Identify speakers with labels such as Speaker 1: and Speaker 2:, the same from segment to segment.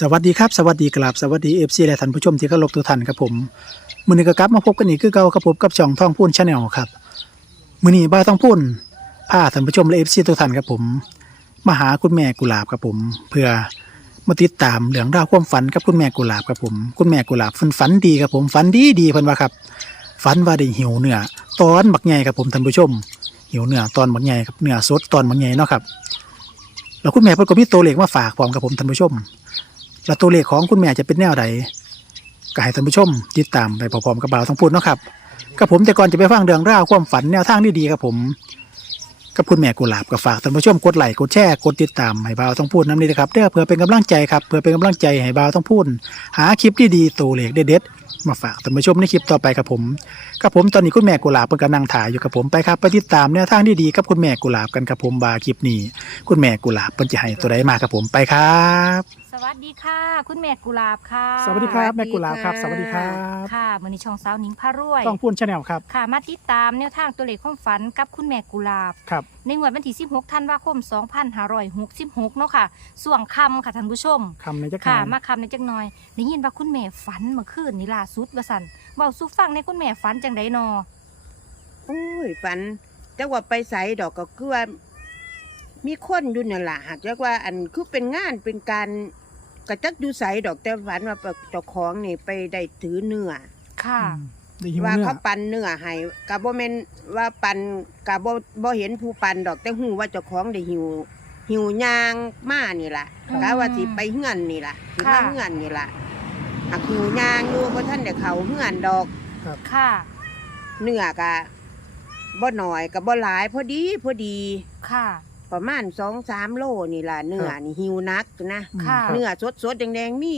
Speaker 1: สวัสดีครับสวัสดีกราบสวัสดีเอฟซีและท่านผู้ชมที่เคารพทุกท่านครับผมมื้อนี้ก็กลับมาพบกันอีกคือเก่าครับผมกับช่องท่องพูนชาแนลครับมื้อนี้บ้าวต้องพูนพาท่านผู้ชมและเอฟซีทุกท่านครับผมมาหาคุณแม่กุหลาบครับผม เพื่อมาติดตามเรื่องราวความฝันกับคุณแม่กุหลาบครับผม คุณแม่กุหลาบฝันฝันดีครับผมฝันดีดีเพิ่นว่าครับฝันว่าได้หิวเนื้อตอนบักใหญ่ครับผมท่านผู้ชมหิวเนื้อตอนบักใหญ่ครับเนื้อสดตอนบักใหญ่เนาะครับแล้วคุณแม่เพิ่นก็มีตัวเลขมาฝากพร้อมกับผมท่านผู้ชม แล้วตัวเลขของคุณแม่จะเป็นแนวใดก็ให้ท่านผู้ชมติดตามไปพร้อมๆกับบ่าวทั้งพูดเนาะครับกับผมแต่ก่อนจะไปฟังเรื่องราวความฝันแนวทางดีๆครับผม กับคุณแม่กุหลาบก็ฝากท่านผู้ชมกดไลค์กดแชร์กดติดตามให้บ่าวต้องพูดน้ำนี้นะครับเด้อเพื่อเป็นกำลังใจครับเพื่อเป็นกำลังใจให้บ่าวต้องพูดหาคลิปดีๆตัวเลขเด็ดๆมาฝากท่านผู้ชมในคลิปต่อไปครับผมกับผมตอนนี้คุณแม่กุหลาบเพิ่นกำลังถ่ายอยู่กับผมไปครับไปติดตามแนวทางดีๆกับคุณแม่กุหลาบกันครับผมบาคลิปนี้ คุณแม่กุหลาบเพิ่นจะให้ตัวใดมาครับผมไปครับ
Speaker 2: วัสดีค่ะ คุณแม่กุหลาบค่ะ
Speaker 1: สวัสดีครับแม่กุหลาบครับ สวัสดีครับ
Speaker 2: ค่ะมือนี้ช่องสาวหนิงพารวย
Speaker 1: ต้องพูนชาแนลครับ
Speaker 2: ค่ะ มาติดตามแนวทางตัวเลขความฝันกับคุณแม่กุหลาบ
Speaker 1: ครับ
Speaker 2: ในงวดวันที่ 16ธันวาคม 2566 เนาะค่ะส่วงคำค่ะท่านผู้ชม
Speaker 1: คำในจักร
Speaker 2: ค่ะ
Speaker 1: วาล
Speaker 2: มาคำในจักหน่อยได้ยินว่าคุณแม่ฝันเมื่อคืนนี่ล่าสุดว่าสันเบาสู้ฟังในคุณแม่ฝันจังไดนอ
Speaker 3: โอ้ยฝันแต่ว่าไปใส่ดอกก็คือว่ามีคนอยู่เนี่ยล่ะหากจักว่าอันคือเป็นงานเป็นการ กระจักอยู่ใส่ดอกแต่ฝันว่าเจ้าของนี่ไปได้ถือเนื้อ
Speaker 2: ค่ะ
Speaker 1: อืมได้ยิน
Speaker 3: ว่า
Speaker 1: เนื้อ
Speaker 3: เขาปันเนื้อให้กะบ่แม่นว่าปันกะบ่บ่เห็นผู้ปันดอกแต่ฮู้ว่าเจ้าของได้หิวหิวยางมานี่ล่ะ
Speaker 2: อืม
Speaker 3: กะว่าสิไปเฮือนนี่ล่ะสิมา
Speaker 2: ค่ะ
Speaker 3: เฮือนนี่ล่ะหากหิวยางอยู่บ่ทันได้เข้าเฮือนดอก
Speaker 2: ค่ะ
Speaker 3: เนื้อกะบ่หน่อยกับบ่หลายพอดีพอดี
Speaker 2: ค่ะ
Speaker 3: ประมาณสองสามโลนี่ล่ะเนื้อนี่หิวนักนะ
Speaker 1: อืม
Speaker 2: ค่ะ
Speaker 1: รับ
Speaker 3: เนื้อสดสดๆแดงๆมี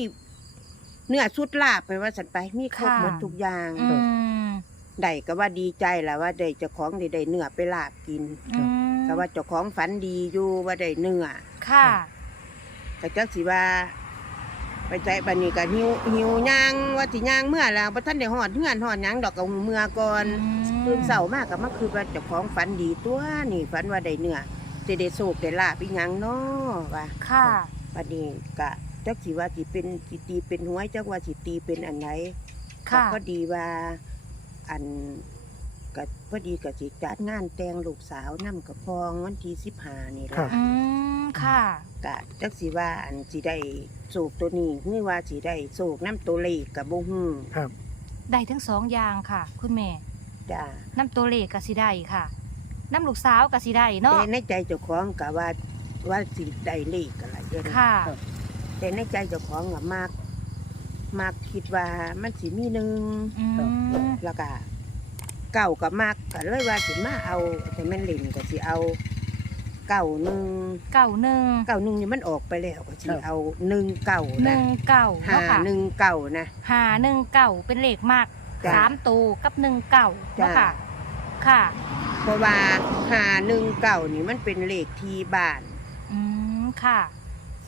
Speaker 3: เนื้อสุดลาบไปว่าสันไปมีครบ
Speaker 2: ค่ะ
Speaker 3: หมดทุกอย่าง
Speaker 2: อืม
Speaker 3: ได้ก็ว่าดีใจแหละว่าได้เจ้าของได้ได้เนื้อไปลาบกิน
Speaker 2: อืม
Speaker 3: ก็ว่าเจ้าของฝันดีอยู่ว่าได้เนื้อ
Speaker 2: ค่ะ
Speaker 3: ก็จักสิว่า ไปใจบันนี้ก็หิวหิวย่างว่าสิย่างเมื่อแล้วบ่ทันได้ฮอดเฮือนฮอดหยังดอกก็หูเมื่อก่อนตื่นเช้ามากก็มาคือว่าเจ้าของฝันดีตัวนี่ฝันว่าได้เนื้อ จะได้โศกได้ลาบอีหยังเนาะว่า
Speaker 2: ค่ะ
Speaker 3: บัดนี้ก็จักสิว่าสิเป็นสิตีเป็นหวยจักว่าสิตีเป็นอันไหนก็
Speaker 2: ค่ะ
Speaker 3: พอดีว่าอันก็พอดีก็สิจัดงานแต่งลูกสาวนํกับพองวันที่15นี่
Speaker 1: ครั
Speaker 3: ล่ะ
Speaker 1: บ
Speaker 2: อืมค่ะ
Speaker 3: ก็จักสิว่าอันสิได้โศกตัวนี้หรือว่าสิได้โศกน้ำตัวเลขก็บ่ฮู้
Speaker 1: ครับ
Speaker 2: ได้ทั้งสองอย่างค่ะ คุณแม่
Speaker 3: จ้า
Speaker 2: น้ำตัวเลขกสิได้ค่ะ น้ำลูกสาวกสิได้เนาะ
Speaker 3: แต่ในใจเจ้าของก็ว่าว่าสิได้เลขอะไรเด้อ
Speaker 2: ค่ะ
Speaker 3: แต่ในใจเจ้าของอะมากมากคิดว่ามันสิมีหนึ่ง
Speaker 2: อืม
Speaker 3: แล้วก็เก่ากับมากก็เลยว่าสิมาเอาแต่แม่นเล่นก็สิเอาเก่าหนึ่ง
Speaker 2: เก่าหนึ่ง
Speaker 3: เก่าหนึ่งนี่มันออกไปแล้วก็สิ
Speaker 1: ครับ
Speaker 3: เอาหนึ่งเก่า
Speaker 2: ห
Speaker 3: นะ
Speaker 2: นึ่งเก่า
Speaker 3: หา
Speaker 2: เนาะค่ะ
Speaker 3: หนึ่งเก่านะ
Speaker 2: หาหนึ่งเก่าเป็นเลขมาก
Speaker 3: จ้ะ
Speaker 2: สามตัวกับหนึ่งเก่าเนาะ
Speaker 3: จ้ะ
Speaker 2: ค่ะ ค่ะ
Speaker 3: เพราะว่าหาหนึ่งเก่านี่มันเป็นเลขที่บ้าน
Speaker 2: อืมค่ะ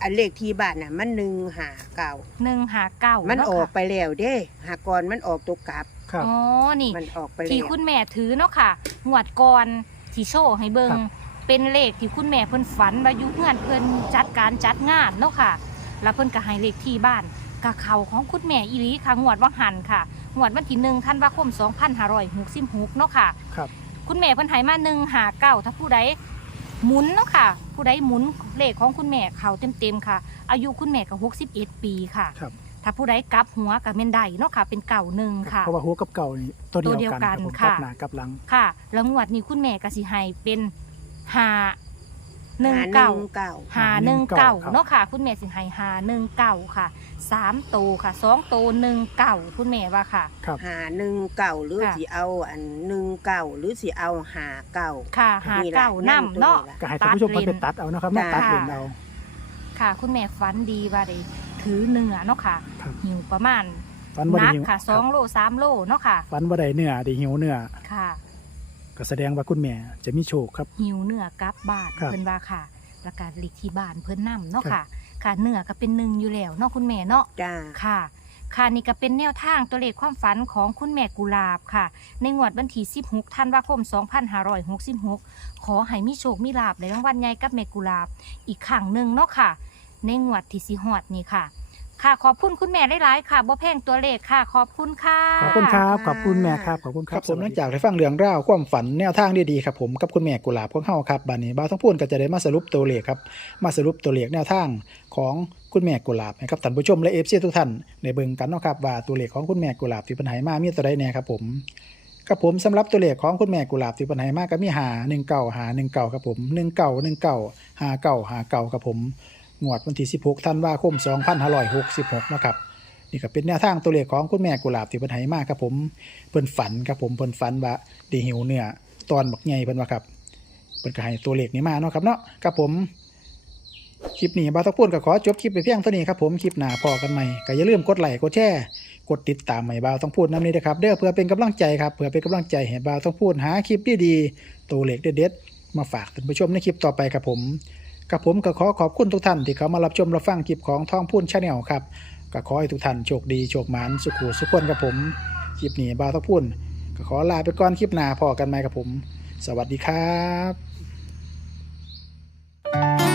Speaker 3: อันเลขที่บ้านน่ะ มันหนึ่งหาเก่า
Speaker 2: หนึ่งหาเก่า
Speaker 3: มั
Speaker 2: มัน
Speaker 3: ออกไปแล้วเด้หากรมันออกตัวกลับ
Speaker 1: ครับ
Speaker 2: อ๋อ นี่
Speaker 3: มันออกไป
Speaker 2: ที่
Speaker 3: แล้ว
Speaker 2: คุณแม่ถือเนาะค่ะหวดก่อนที่โชว์ให้เบิง
Speaker 1: ครับ
Speaker 2: เป็นเลขที่คุณแม่เพิ่นฝันว่าอยู่เฮือนเพิ่นจัดการจัดงานเนาะค่ะ แล้วเพิ่นก็ให้เลขที่บ้านกะเขาของคุณแม่อีหลีค่ะงวดวังหันค่ะงวดวันที่หนึ่งธันวาคม 2566เนาะค่ะ
Speaker 1: ครับ
Speaker 2: คุณแม่เพิ่นให้มาหนึ่งหาเก้าถ้าผู้ใดหมุนเนาะค่ะ ผู้ใดหมุนเลขของคุณแม่เขาเต็มๆค่ะ อายุคุณแม่ก็61ปีค่ะ
Speaker 1: ครับ
Speaker 2: ถ้าผู้ใดกลับหัวกับเมนไดเนาะค่ะ เป็นเก่าหนึ่งค่ะ
Speaker 1: เพราะว่าหัวกับเก่านี่ตัวเดียว
Speaker 2: ตัวเดียว
Speaker 1: กัน
Speaker 2: กัน
Speaker 1: ครับผมกลับ
Speaker 2: ค่ะ
Speaker 1: หน้ากลับหลัง
Speaker 2: ค่ะ แล้วงวดนี้คุณแม่ก็สิให้เป็นหา หนึ่ง
Speaker 3: หา
Speaker 2: เก่า
Speaker 3: เก่า
Speaker 2: หาหนึ่งเก่า
Speaker 1: ครับ
Speaker 2: เนาะค่ะ คุณแม่สิให้หาหนึ่งเก่าค่ะสามโตวค่ะสองโตวหนึ่งเก่าคุณแม่ว่าค่ะ
Speaker 1: ครับ
Speaker 3: หาหนึ่งเก่าหรือ
Speaker 2: ค่ะ
Speaker 3: สิเอาอันหนึ่งเก่าหรือสิเอาหาเก่า
Speaker 2: ค่ะหา
Speaker 3: นี่ล่ะ
Speaker 2: เก่า
Speaker 3: นั่
Speaker 2: นํ
Speaker 3: นตัว
Speaker 2: เนาะ
Speaker 3: นี่ล่ะ
Speaker 1: ก็ให้ท่านผู้ชม
Speaker 2: ตัดเลน
Speaker 1: มันไปตัดเอานะครับมา
Speaker 3: จ้า
Speaker 1: ตัดเลนเอา
Speaker 2: ค่ะ คุณแม่ฝันดีว่าได้ถือเนื้อเนาะค่ะ
Speaker 1: ครับ
Speaker 2: หิวประมาณ
Speaker 1: ฟันว่า
Speaker 2: นั
Speaker 1: ได้
Speaker 2: ก
Speaker 1: หิว
Speaker 2: ค่ะสองโลสามโลเนาะค่ะ
Speaker 1: ฟันว่าได้เนื้อได้หิวเนื้อ
Speaker 2: ค่ะ
Speaker 1: ก็แสดงว่าคุณแม่จะมีโชคครับ
Speaker 2: หิวเนื้อกลับบ้าน
Speaker 1: ครับ
Speaker 2: เพิ่นว่าค่ะ แล้วก็เลขที่บ้านเพิ่นนํเนาะ
Speaker 1: ครับ
Speaker 2: ค่ะ ค่ะเนื้อก็เป็นหนึ่งอยู่แล้วเนาะคุณแม่เนาะ
Speaker 3: จ้า
Speaker 2: ค่ะ ค่ะนี่ก็เป็นแนวทางตัวเลขความฝันของคุณแม่กุหลาบค่ะ ในงวดวันที่ 16ธันวาคม 2566 ขอให้มีโชคมีลาบในรางวัลใหญ่กับแม่กุหลาบอีกครั้งหนึ่งเนาะค่ะ ในงวดที่สิฮอดนี่ค่ะ ค่ะ ขอบคุณคุณแม่หลายๆค่ะบ่แพงตัวเลขค่ะ ขอบคุณค่ะ
Speaker 1: ขอบคุณครับขอบคุณแม่ครับขอบคุณครับผมหลังจากได้ฟังเรื่องราวความฝันแนวทางดีๆครับผมกับคุณแม่กุหลาบของเฮาครับบัดนี้บ่าวต้องพูดก็จะได้มาสรุปตัวเลขครับมาสรุปตัวเลขแนวทางของคุณแม่กุหลาบนะครับท่านผู้ชมและ FC ทุกท่านได้เบิ่งกันเนาะครับว่าตัวเลขของคุณแม่กุหลาบที่เพิ่นให้มามีตัวใดแน่ครับผมครับผมสำหรับตัวเลขของคุณแม่กุหลาบที่เพิ่นให้มาก็มี5 1 9 5 1 9ครับผม1 9 1 9 5 9 5 9ครับผม งวดวันที่ 16ธันวาคม2566นะครับนี่ก็เป็นแนวทางตัวเลขของคุณแม่กุหลาบที่เพิ่นให้มากครับผมเพิ่นฝันครับผมเพิ่นฝันว่าได้หิวเนื้อตอนบักใหญ่เพิ่นว่าครับเพิ่นก็ให้ตัวเลขนี้มาเนาะครับเนาะครับผมคลิปนี้บาตะพูนก็ขอจบคลิปไปเพียงเท่านี้ครับผมคลิปหน้าพอกันใหม่ก็อย่าลืมกดไลค์กดแชร์กดติดตามให้บ่าวต้องพูดน้ำนี้นะครับเด้อเพื่อเป็นกำลังใจครับเพื่อเป็นกำลังใจให้บ่าวต้องพูดหาคลิปดีๆตัวเลขเด็ดๆมาฝากท่านผู้ชมในคลิปต่อไปครับผม กับผมก็ขอขอบคุณทุกท่านที่เขามารับชมรับฟังคลิปของท่องพุ่นชาแนลครับก็ขอให้ทุกท่านโชคดีโชคหมานสุขุสุขคนกับผมคลิปนี้บ่าวท่องพูนก็ขอลาไปก่อนคลิปหน้าพอกันไหมกับผม สวัสดีครับ